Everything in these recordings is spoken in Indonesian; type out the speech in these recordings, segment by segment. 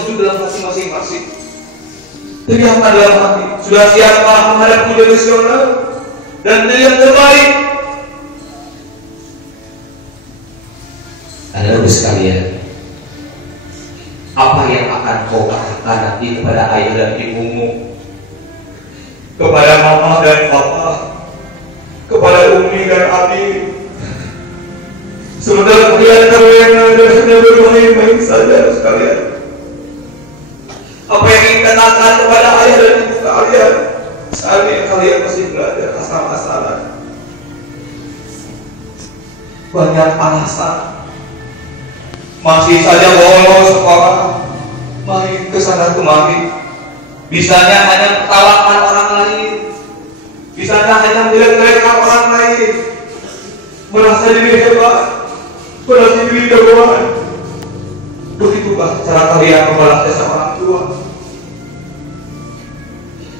jujur dalam hati masing-masing. Teriakkan dalam hati, sudah siapkah menghadapi ujian nasional dan yang terbaik? Anak-anak sekalian, apa yang akan kau katakan nanti kepada ayah dan ibumu, kepada mama dan papa, kepada umi dan abi? Sementara kalian hanya bermain-main saja sekalian. Apa yang ingin katakan kepada ayah dan ibu kalian saat ini kalian masih belajar asal-asalan? Banyak alasan, masih saja bolos sekolah, main kesana kemari, bisanya hanya tertawakan orang lain, bisanya hanya menjelek-jelekan orang lain, merasa diri hebat, merasa diri jagoan. Begitukah cara kalian membalas jasa orang tua?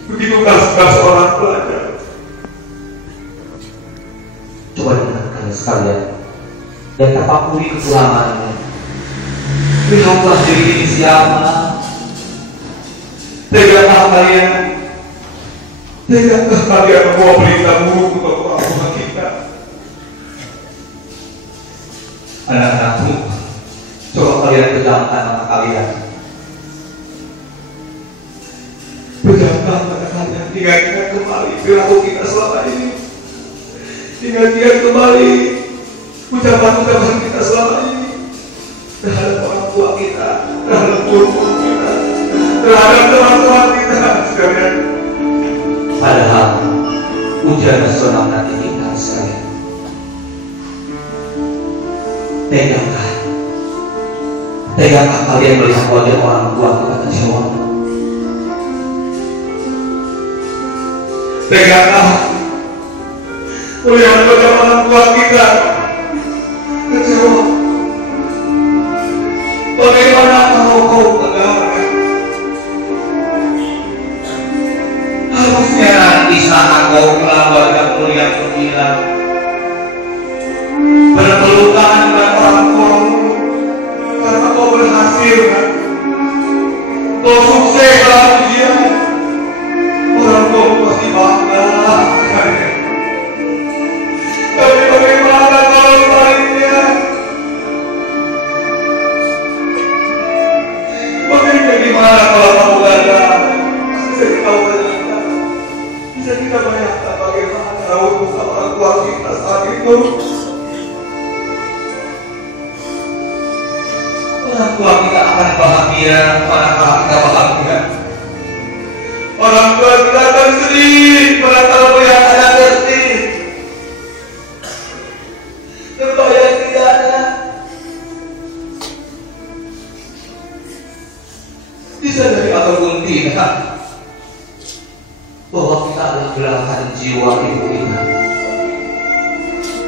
Begitukah sikap seorang pelajar? Coba dengarkan sekalian dan tafakuri kekurangannya. Lihatlah diri ini siapa. Tegakah kalian? Tegakah kalian membawa berita buruk untuk orang tua kita? Anak-anakku, coba kalian pejamkan mata kalian. Pejamkan mata kalian. Ingat-ingat kembali perilaku kita selama ini. Ingat-ingat kembali ucapan-ucapan kita selama ini terhadap orang tua kita, terhadap guru-guru kita, terhadap teman-teman kita sekalian. Padahal ujian nasional nanti kita sekalian. Tegakah kalian melihat wajah orang tua kita kecewa? Tegakah melihat wajah orang tua kita kecewa? Bagaimana kau tegakkan? Harusnya nanti saat kau pulang wajah mulia gembira, berpelukan dengan orang tuamu karena kau berhasil, kan? Kau sukses dalam ujian, orang tua pasti bangga, kan? Tapi bagaimana kalau sebaliknya? Bagaimana kalau kamu gagal? Bisa kita bayangkan, bisa kita bayangkan bagaimana raut muka orang tua kita saat itu. Orang tua kita akan bahagia, manakala kita bahagia. Orang tua kita akan sedih, manakala melihat anaknya sedih. Terbayang tidaknya? Disadari ataupun tidak bahwa kita adalah belahan jiwa ibu kita.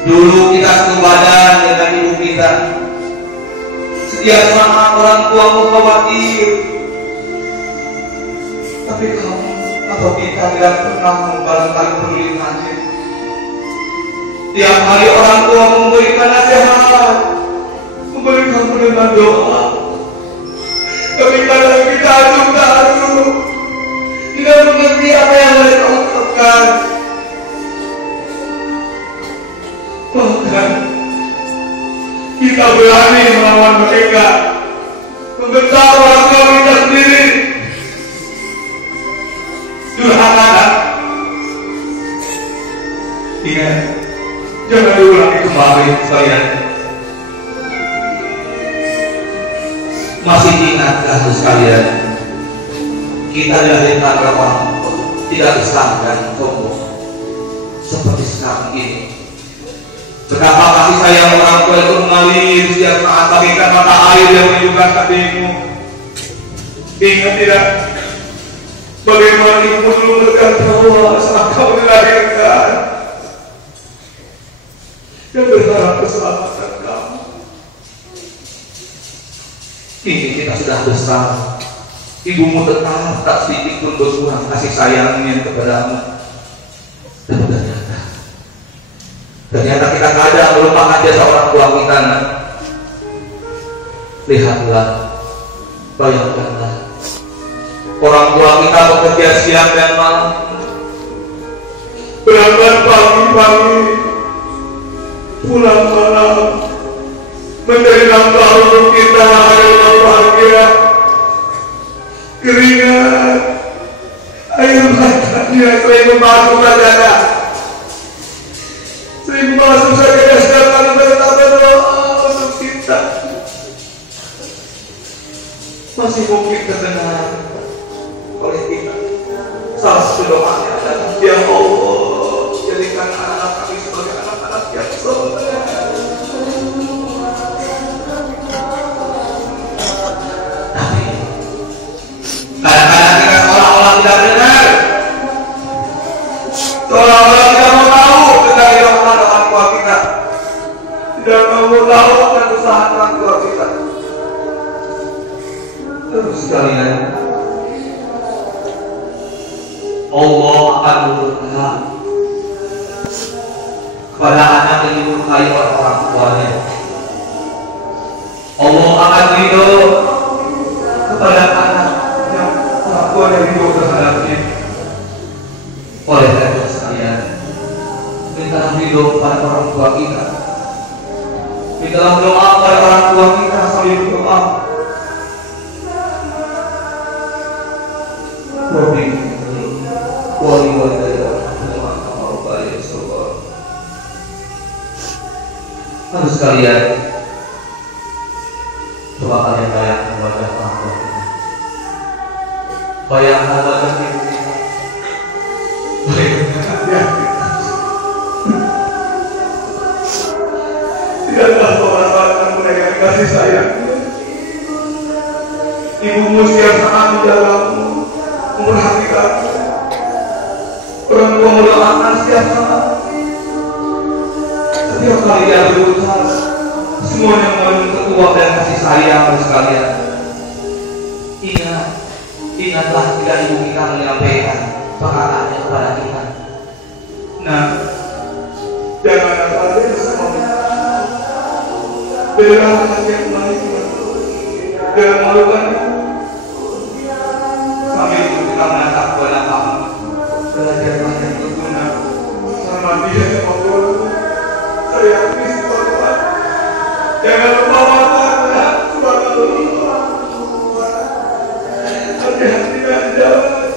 Dulu kita satu badan dengan ibu kita. Setiap saat orang tuamu khawatir, tapi kamu atau kita tidak pernah barangkali peduli saja. Tiap hari orang tua memberikan nasihat, memberikan dengan doa. Tapi kadang kita acuh-acuh, tidak mengerti apa yang mereka ucapkan. Bahkan kita berani melawan mereka, membentak orang tua kita sendiri. Durhaka. Ingat, jangan diulangi kembali sekalian. Masih ingatkah sekalian, kita dilahirkan oleh orang tua tidak disangkan sombong seperti sekarang ini. Betapa kasih sayang orang tua itu mengalir setiap saat bagaikan mata air yang menyuburkan hatimu. Ingat tidak? Bagaimana ibu dulu berkata saat kau dilahirkan dan berharap keselamatan kamu. Kini kita sudah besar, ibumu tetap tak sedikit pun berkurang kasih sayangnya kepadamu. Dan ternyata kita kadang melupakan jasa orang tua kita. Lihatlah Bayangkanlah, orang tua kita bekerja siang dan malam, berangkat pagi-pagi, pulang malam, menjadi nafkah untuk kita adalah bahagia. Keringat, air matanya sering membasuh wajahnya, sering membasuh wajahnya setiap kali mereka berdoa untuk kita. Masih mungkin terdengar oleh kita salah satu doanya adalah, ya Allah, jadikan anak-anak kami sebagai anak-anak yang soleh. Kadang-kadang kita seolah-olah tidak dengar, seolah-olah tidak mau tahu tentang kehidupan orang tua kita, tidak mau tahu tentang usaha orang tua kita. Terus sekalian, Allah akan berkata kepada anak yang dimurkai oleh orang tuanya. Allah akan ridho kepada anak yang orang tuanya ridho terhadapnya. Oleh karena itu sekalian, mintalah ridho kepada orang tua kita, mintalah doa kepada orang tua kita sambil berdoa. Lalu sekalian, coba kalian bayangkan wajah orang tua kita, bayangkan wajah ibu kita, tidaklah kau rasakan mereka dikasih sayang. Ibumu setiap saat menjagamu, memperhatikanmu, orang tua mendoakan setiap saat. Setiap kali dia berusaha, semuanya menuntut uang dan kasih sayang sekalian. Ingatlah tidak ibu kita menyampaikan perkataannya kepada kita. Nah, jangan ada sama berilah hati yang baik, jangan malukan sambil itu kita menatap kepada kamu, belajarlah yang berguna sama dia yang Allah. Saya Tuhan, jangan lupa makan subhanallah. Hati-hati dan jalan,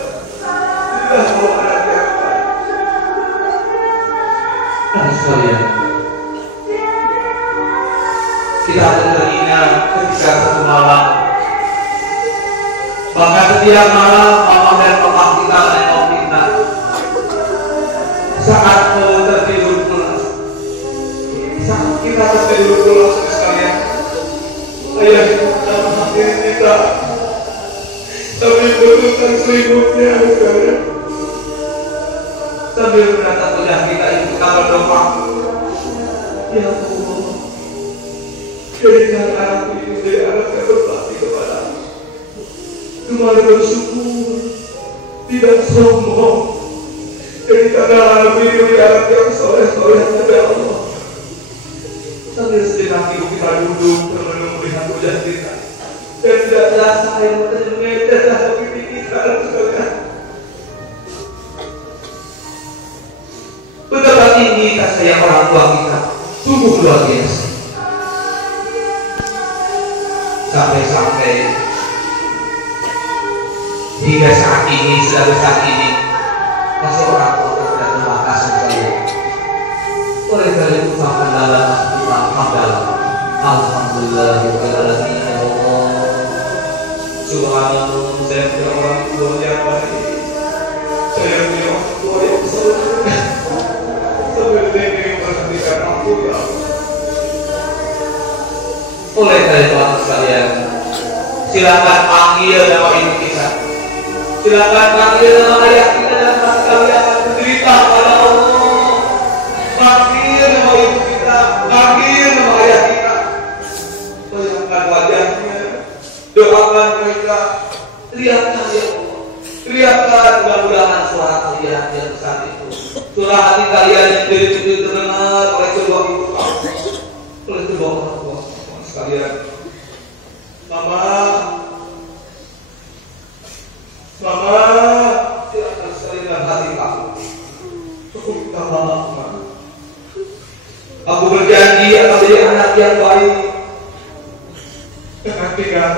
tidak mau anak yang baik. Nah sekalian, kita akan teringat ketika satu malam, bahkan setiap malam mama dan papa kita menengok kita saat mau tertidur pulas. Saat kita tertidur pulas sekalian, ayah dalam hati kita sambil bertukar selimutnya sekalian, sambil menatap wajah kita itu kita berdoa, ya Allah, jadikan anakku ini menjadi anak yang berbakti kepadamu, kembali bersyukur, tidak sombong. Jadikan anakku ini menjadi anak yang soleh-soleh kepada Allah. Sambil sejenak ibu kita duduk dan melihat wajah kita, dan tidak terasa air matanya mengetes dalam pipi kita sekalian. Betapa tinggi kasih sayang orang tua kita, sungguh luar biasa. Sampai-sampai hingga saat ini, sudah saat ini, kasih orang tua kita terima kasih sekalian. Oleh karena itu makan dalam kita hamdalah, alhamdulillahirobbilalamin. Ya Allah, subhanallah, saya punya orang tua yang baik, saya punya orang tua yang soleh, sampai detik ini memperhatikan aku ya Allah. Oleh karena itu sekalian, silakan panggil nama ibu kita, silakan panggil nama ayah kita, dan sekalian cerita pada Allah. Panggil nama ibu kita, panggil nama ayah kita, bayangkan wajahnya, doakan mereka, lihatkan ya Allah, lihatkan mudah-mudahan suara kalian yang saat itu, suara hati kalian yang begitu terdengar oleh kedua ibu kamu, oleh kedua orang tua sekalian. Mama,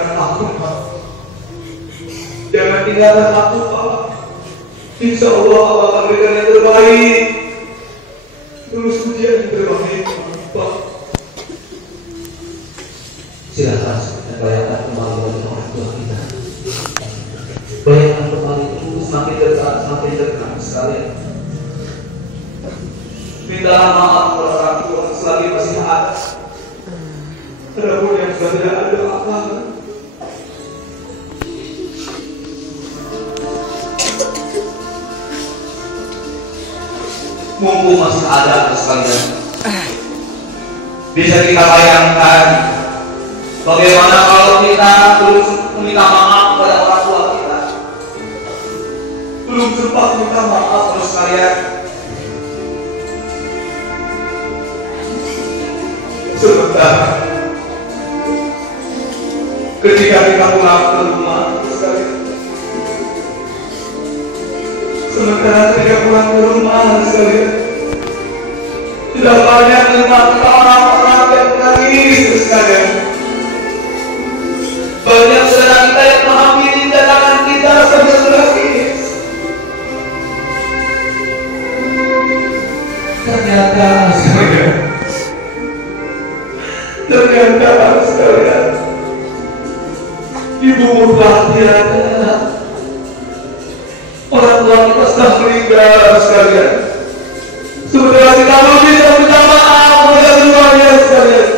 tinggalkan aku, Pak. Jangan tinggalkan aku, Pak. Insya Allah Allah akan berikan yang terbaik. Terus ujian yang terbaik, Pak. Silakan kita bayangkan kembali wajah orang tua kita. Bayangkan kembali terus semakin dekat sekalian. Mintalah maaf kepada orang tua selagi masih ada. Adapun yang sudah tidak ada apa. Mumpung masih ada sekalian, bisa kita bayangkan bagaimana kalau kita belum meminta maaf kepada orang tua kita, belum sempat minta maaf terus sekalian. Sebentar ketika kita pulang ke rumah sekalian, sementara ketika pulang ke rumah sekalian, tidak banyak melihat orang-orang yang menangis sekalian. Banyak saudara kita yang menghampiri tindakan kita sambil menangis. Ternyata sekalian, ibu telah tiada. Orang tua kita sudah meninggal sekalian. Sementara kita belum bisa minta maaf kepada keluarga sekalian.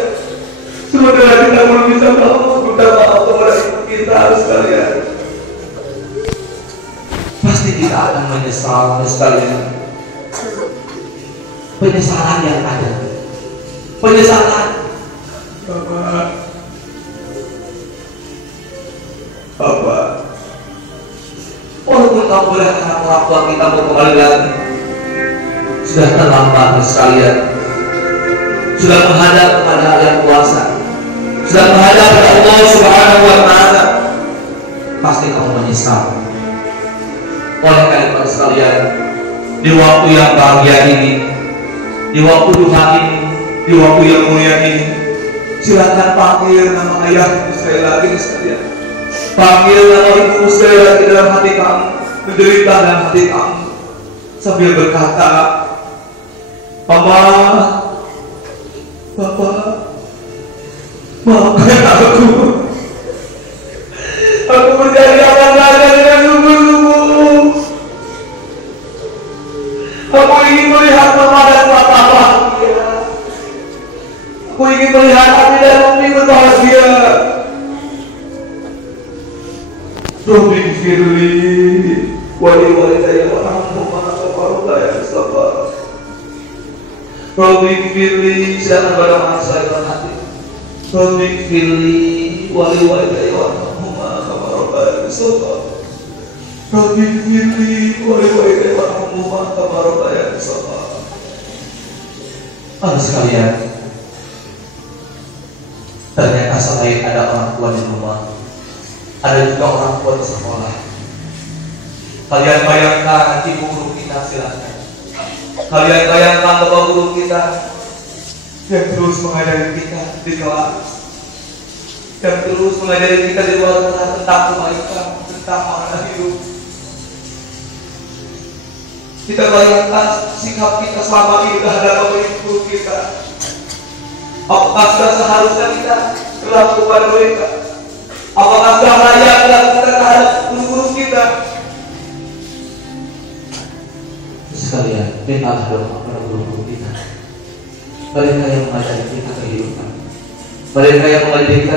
Sementara kita belum bisa minta maaf kepada ibu kita sekalian. Pasti kita akan menyesal sekalian. Penyesalan yang ada. Penyesalan. Bapak, walaupun kamu boleh anak orang tua kita mau kembali lagi, sudah terlambat sekalian. Sudah menghadap kepada Yang Kuasa, sudah menghadap kepada Allah Subhanahu wa Ta'ala. Pasti kamu menyesal. Oleh karena sekalian, di waktu yang bahagia ini, di waktu duha ini, di waktu yang mulia ini, silakan panggil nama ayahmu sekali lagi sekalian. Panggil nama ibumu sekali lagi dalam hati kamu, menderita dalam hati kamu, sambil berkata, Papa, maafkan aku. Aku berjanji akan belajar dengan sungguh-sungguh. Aku ingin melihat mama dan papa bahagia. Aku ingin melihat Abi dan Umi berbahagia. Rabbi firli wali walidayya warhamhuma kama rabbayani shaghira. Rabbi firli, silakan berdoa saya hati. Rabbi firli wali walidayya warhamhuma kama rabbayani shaghira. Rabbi firli wali walidayya warhamhuma kama rabbayani shaghira. Anak sekalian, ternyata selain ada orang tua di rumah, ada juga orang tua di sekolah. Kalian bayangkan ibu guru kita, silakan. Kalian bayangkan bapak guru kita yang terus mengajari kita di kelas, yang terus mengajari kita di luar kelas tentang kebaikan, tentang makna hidup. Kita bayangkan sikap kita selama ini terhadap bapak guru kita. Apakah sudah seharusnya kita berlaku kepada mereka? Apakah sudah layak kita terhadap guru-guru kita? Sekalian, mintalah doa kepada guru-guru kita. Mereka yang mengajari kita kehidupan, mereka yang mengajari kita